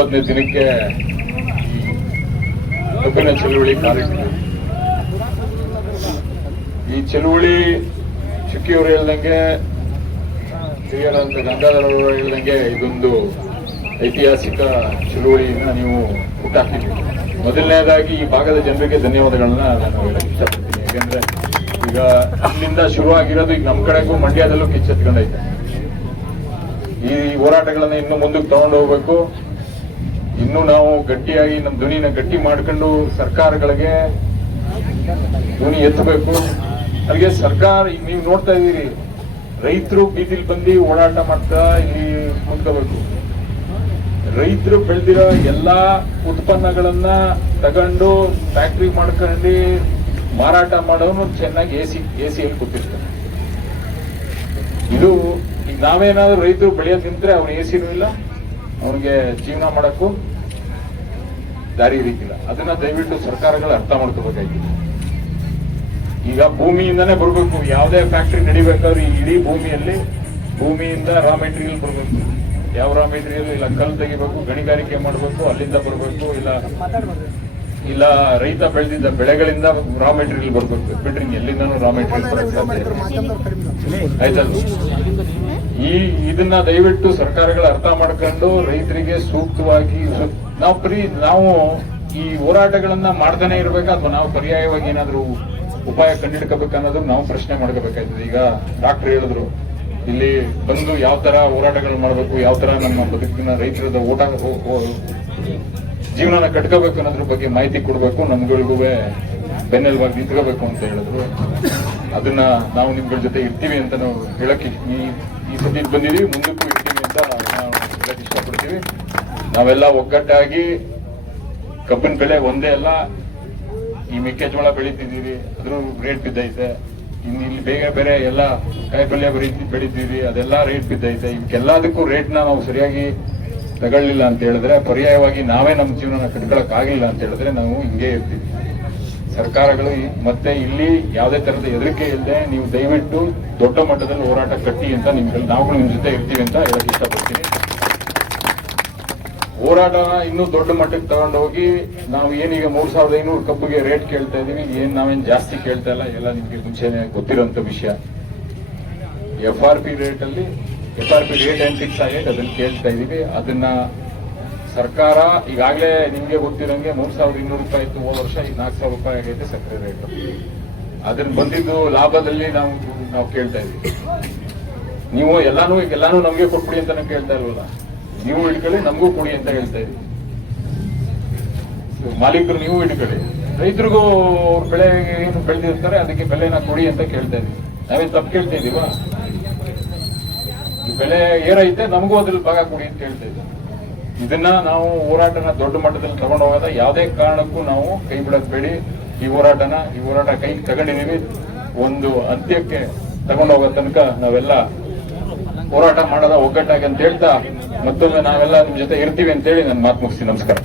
ಒಂಬತ್ತನೇ ದಿನಕ್ಕೆ ಕಬ್ಬಿನ ಚಳುವಳಿ ಕಾರ್ಯಕ್ರಮ. ಈ ಚಳುವಳಿ ಚುಕ್ಕಿಯವರು ಹೇಳ್ದಂಗೆ ಹಿರಿಯರಂತ ಗಂಗಾಧರ ಅವರು ಹೇಳ್ದಂಗೆ ಇದೊಂದು ಐತಿಹಾಸಿಕ ಚಳುವಳಿಯನ್ನು ನೀವು ಹುಟ್ಟಾಕ್ತೀವಿ ಮೊದಲನೇದಾಗಿ ಈ ಭಾಗದ ಜನರಿಗೆ ಧನ್ಯವಾದಗಳನ್ನ ನಾನು ಹೇಳಕ್ ಇಷ್ಟಪಡ್ತೀನಿ. ಯಾಕಂದ್ರೆ ಈಗ ಇಲ್ಲಿಂದ ಶುರುವಾಗಿರೋದು ಈಗ ನಮ್ಮ ಕಡೆಗೂ ಮಂಡ್ಯದಲ್ಲೂ ಕಿಚ್ಚೆತ್ಕೊಂಡೈತೆ. ಈ ಹೋರಾಟಗಳನ್ನ ಇನ್ನು ಮುಂದಕ್ಕೆ ತಗೊಂಡು ಹೋಗ್ಬೇಕು. ಇನ್ನು ನಾವು ಗಟ್ಟಿಯಾಗಿ ನಮ್ಮ ಧ್ವನಿನ ಗಟ್ಟಿ ಮಾಡ್ಕೊಂಡು ಸರ್ಕಾರಗಳಿಗೆ ಧ್ವನಿ ಎತ್ತಬೇಕು. ಅಲ್ಲಿಗೆ ಸರ್ಕಾರ ನೀವು ನೋಡ್ತಾ ಇದ್ದೀರಿ, ರೈತರು ಬೀದಿಲಿ ಬಂದು ಓಡಾಟ ಮಾಡ್ತಾ ಇಲ್ಲಿ ಕುಂತ್ಕೋಬೇಕು. ರೈತರು ಬೆಳೆದಿರೋ ಎಲ್ಲಾ ಉತ್ಪನ್ನಗಳನ್ನ ತಗೊಂಡು ಫ್ಯಾಕ್ಟ್ರಿ ಮಾಡ್ಕೊಂಡು ಮಾರಾಟ ಮಾಡೋನು ಚೆನ್ನಾಗಿ ಎ ಸಿ ಎ ಸಿಯಲ್ಲಿ ಇದು ಈಗ ನಾವೇನಾದ್ರೂ ರೈತರು ಬೆಳೆಯೋದು ಅವ್ನ ಎ ಸಿನೂ ಇಲ್ಲ, ಅವ್ರಿಗೆ ಜೀವನ ಮಾಡಕ್ಕೂ ದಾರಿ ಇರಿಕಿಲ್ಲ. ಅದನ್ನ ದಯವಿಟ್ಟು ಸರ್ಕಾರಗಳು ಅರ್ಥ ಮಾಡ್ಕೋಬೇಕಾಗಿದೆ. ಈಗ ಭೂಮಿಯಿಂದನೇ ಬರಬೇಕು. ಯಾವುದೇ ಫ್ಯಾಕ್ಟ್ರಿ ನಡಿಬೇಕಾದ್ರೆ ಈ ಇಡೀ ಭೂಮಿಯಲ್ಲಿ ಭೂಮಿಯಿಂದ ರಾ ಮೆಟೀರಿಯಲ್ ಬರಬೇಕು. ಯಾವ ರಾ ಮೆಟೀರಿಯಲ್ ಇಲ್ಲ, ಕಲ್ಲು ತೆಗಿಬೇಕು, ಗಣಿಗಾರಿಕೆ ಮಾಡಬೇಕು, ಅಲ್ಲಿಂದ ಬರಬೇಕು, ಇಲ್ಲ ಇಲ್ಲ ರೈತ ಬೆಳೆದಿದ್ದ ಬೆಳೆಗಳಿಂದ ರಾ ಮೆಟೀರಿಯಲ್ ಬರ್ಬೇಕು. ಬಿಟ್ರಿ ಎಲ್ಲಿಂದ ರಾ ಮೆಟೀರಿಯಲ್ ಆಯ್ತಲ್ಲ ಈ ಇದನ್ನ ದಯವಿಟ್ಟು ಸರ್ಕಾರಗಳು ಅರ್ಥ ಮಾಡ್ಕೊಂಡು ರೈತರಿಗೆ ಸೂಕ್ತವಾಗಿ ನಾವು ಪ್ರೀ ನಾವು ಈ ಹೋರಾಟಗಳನ್ನ ಮಾಡ್ತಾನೆ ಇರಬೇಕಾ? ಅಥವಾ ನಾವು ಪರ್ಯಾಯವಾಗಿ ಏನಾದ್ರೂ ಉಪಾಯ ಕಂಡಿಡ್ಕೋಬೇಕು ಅನ್ನೋದನ್ನು ನಾವು ಪ್ರಶ್ನೆ ಮಾಡ್ಕೋಬೇಕಾಯ್ತದೆ. ಈಗ ಡಾಕ್ಟರ್ ಹೇಳಿದ್ರು ಇಲ್ಲಿ ಬಂದು ಯಾವ ತರ ಹೋರಾಟಗಳು ಮಾಡಬೇಕು ಯಾವ ತರ ನಮ್ಮ ಬದುಕಿನ ರೈತರದ ಓಟ ಜೀವನನ ಕಟ್ಕೋಬೇಕು ಅನ್ನೋದ್ರ ಬಗ್ಗೆ ಮಾಹಿತಿ ಕೊಡಬೇಕು. ನಮ್ಗಳಿಗೂ ಬೆನ್ನೆಲುಬಾಗಿ ನಿಂತ್ಕೋಬೇಕು ಅಂತ ಹೇಳಿದ್ರು. ಅದನ್ನ ನಾವು ನಿಮ್ಗಳ ಜೊತೆ ಇರ್ತೀವಿ ಅಂತ ನಾವು ಹೇಳಕ್ಕೆ ಈ ಈ ಸತಿ ಬಂದಿದ್ದೀವಿ ಮುಂದಕ್ಕೂ ಇರ್ತೀವಿ ಅಂತ ನಾವು ಹೇಳಕ್ಕೆ ಇಷ್ಟಪಡ್ತೀವಿ. ನಾವೆಲ್ಲ ಒಗ್ಗಟ್ಟಾಗಿ ಕಬ್ಬಿನ ಬೆಲೆ ಒಂದೇ ಅಲ್ಲ, ಈ ಮೆಕ್ಕೆಜೋಳ ಬೆಳಿತಿದ್ದೀವಿ. ಅದ್ರ ರೇಟ್ ಬಿದ್ದೈತೆ. ಇನ್ನು ಇಲ್ಲಿ ಬೇಗ ಬೇರೆ ಎಲ್ಲ ಕಾಯಿಪಲ್ಯ ಬೆಳಿ ಬೆಳಿತೀವಿ. ಅದೆಲ್ಲ ರೇಟ್ ಬಿದ್ದೈತೆ. ಇವಕ್ಕೆಲ್ಲದಕ್ಕೂ ರೇಟ್ನ ನಾವು ಸರಿಯಾಗಿ ತಗೊಳ್ಳಿಲ್ಲ ಅಂತ ಹೇಳಿದ್ರೆ ಪರ್ಯಾಯವಾಗಿ ನಾವೇ ನಮ್ಮ ಜೀವನ ಕಟ್ಕೊಳಕ್ ಆಗಿಲ್ಲ ಅಂತ ಹೇಳಿದ್ರೆ ನಾವು ಹಿಂಗೆ ಇರ್ತೀವಿ. ಸರ್ಕಾರಗಳು ಮತ್ತೆ ಇಲ್ಲಿ ಯಾವುದೇ ತರದ ಹೆದರಿಕೆ ಇಲ್ಲದೆ ನೀವು ದಯವಿಟ್ಟು ದೊಡ್ಡ ಮಟ್ಟದಲ್ಲಿ ಹೋರಾಟ ಕಟ್ಟಿ ಅಂತ ನಿಮ್ಗೆ ನಾವು ನಿಮ್ ಜೊತೆ ಇರ್ತೀವಿ ಅಂತ ಹೇಳಕ್ ಇಷ್ಟಪಡ್ತೀನಿ. ಹೋರಾಟ ಇನ್ನೂ ದೊಡ್ಡ ಮಟ್ಟಕ್ಕೆ ತಗೊಂಡೋಗಿ ನಾವು ಏನೀಗ ಮೂರ್ ಸಾವಿರದ ಐನೂರು ಕಬ್ಬಿಗೆ ರೇಟ್ ಕೇಳ್ತಾ ಇದೀವಿ ಏನ್ ನಾವೇನ್ ಜಾಸ್ತಿ ಕೇಳ್ತಾ ಇಲ್ಲ. ಎಲ್ಲ ನಿಮ್ಗೆ ಮುಂಚೆನೆ ಗೊತ್ತಿರೋಂಥ ವಿಷಯ. ಎಫ್ ಆರ್ ಪಿ ರೇಟ್ ಅಲ್ಲಿ ಎಫ್ ಆರ್ ಪಿ ರೇಟ್ ಏನ್ ಸಿಕ್ಸ್ ಆಗೈತೆ ಅದನ್ನು ಕೇಳ್ತಾ ಇದ್ದೀವಿ. ಅದನ್ನ ಸರ್ಕಾರ ಈಗಾಗಲೇ ನಿಮಗೆ ಗೊತ್ತಿರೋಂಗೆ ಮೂರು ಸಾವಿರದ ಇನ್ನೂರು ರೂಪಾಯಿ ಇತ್ತು, ಹೋದ ವರ್ಷ ಈಗ ನಾಲ್ಕು ಸಾವಿರ ರೂಪಾಯಿ ಆಗೈತೆ ಸಕ್ಕರೆ ರೇಟ್ ಅದನ್ನ ಬಂದಿದ್ದು ಲಾಭದಲ್ಲಿ ನಾವು ನಾವು ಕೇಳ್ತಾ ಇದ್ದೀವಿ. ನೀವು ಎಲ್ಲಾನು ಈಗ ಎಲ್ಲಾನು ನಮಗೆ ಕೊಟ್ಬಿಡಿ ಅಂತ ಕೇಳ್ತಾ ಇರೋಲ್ಲ. ನೀವು ಇಟ್ಕೊಳ್ಳಿ ನಮಗೂ ಕೊಡಿ ಅಂತ ಹೇಳ್ತಾ ಇದ್ದೀವಿ. ಮಾಲೀಕರು ನೀವು ಇಟ್ಕೊಳ್ಳಿ ರೈತರಿಗೂ ಬೆಳೆ ಏನು ಬೆಳೆದಿರ್ತಾರೆ, ಅದಕ್ಕೆ ಬೆಲೆನ ಕೊಡಿ ಅಂತ ಕೇಳ್ತಾ ಇದ್ದೀವಿ. ನಾವೇನು ತಪ್ಪು ಕೇಳ್ತಾ ಇದೀವಾ ಈ ಬೆಲೆ ಏನೈತೆ ನಮಗೂ ಅದ್ರಲ್ಲಿ ಭಾಗ ಕೊಡಿ ಅಂತ ಹೇಳ್ತಾ ಇದ್ದಾರೆ. ಇದನ್ನ ನಾವು ಹೋರಾಟನ ದೊಡ್ಡ ಮಟ್ಟದಲ್ಲಿ ತಗೊಂಡು ಹೋಗೋದ. ಯಾವುದೇ ಕಾರಣಕ್ಕೂ ನಾವು ಕೈ ಬಿಡಕ್ಬೇಡಿ ಈ ಹೋರಾಟನ, ಈ ಹೋರಾಟ ಕೈ ತಗೊಂಡಿದೀವಿ ಒಂದು ಅಂತ್ಯಕ್ಕೆ ತಗೊಂಡು ಹೋಗೋ ತನಕ ನಾವೆಲ್ಲ ಹೋರಾಟ ಮಾಡೋದ ಒಗ್ಗಟ್ಟಾಗಿ ಅಂತ ಹೇಳ್ತಾ ಮತ್ತೊಮ್ಮೆ ನಾವೆಲ್ಲ ನಿಮ್ ಜೊತೆ ಇರ್ತೀವಿ ಅಂತೇಳಿ ನನ್ನ ನಾನು ಮಾತು ಮುಗಿಸಿ ನಮಸ್ಕಾರ.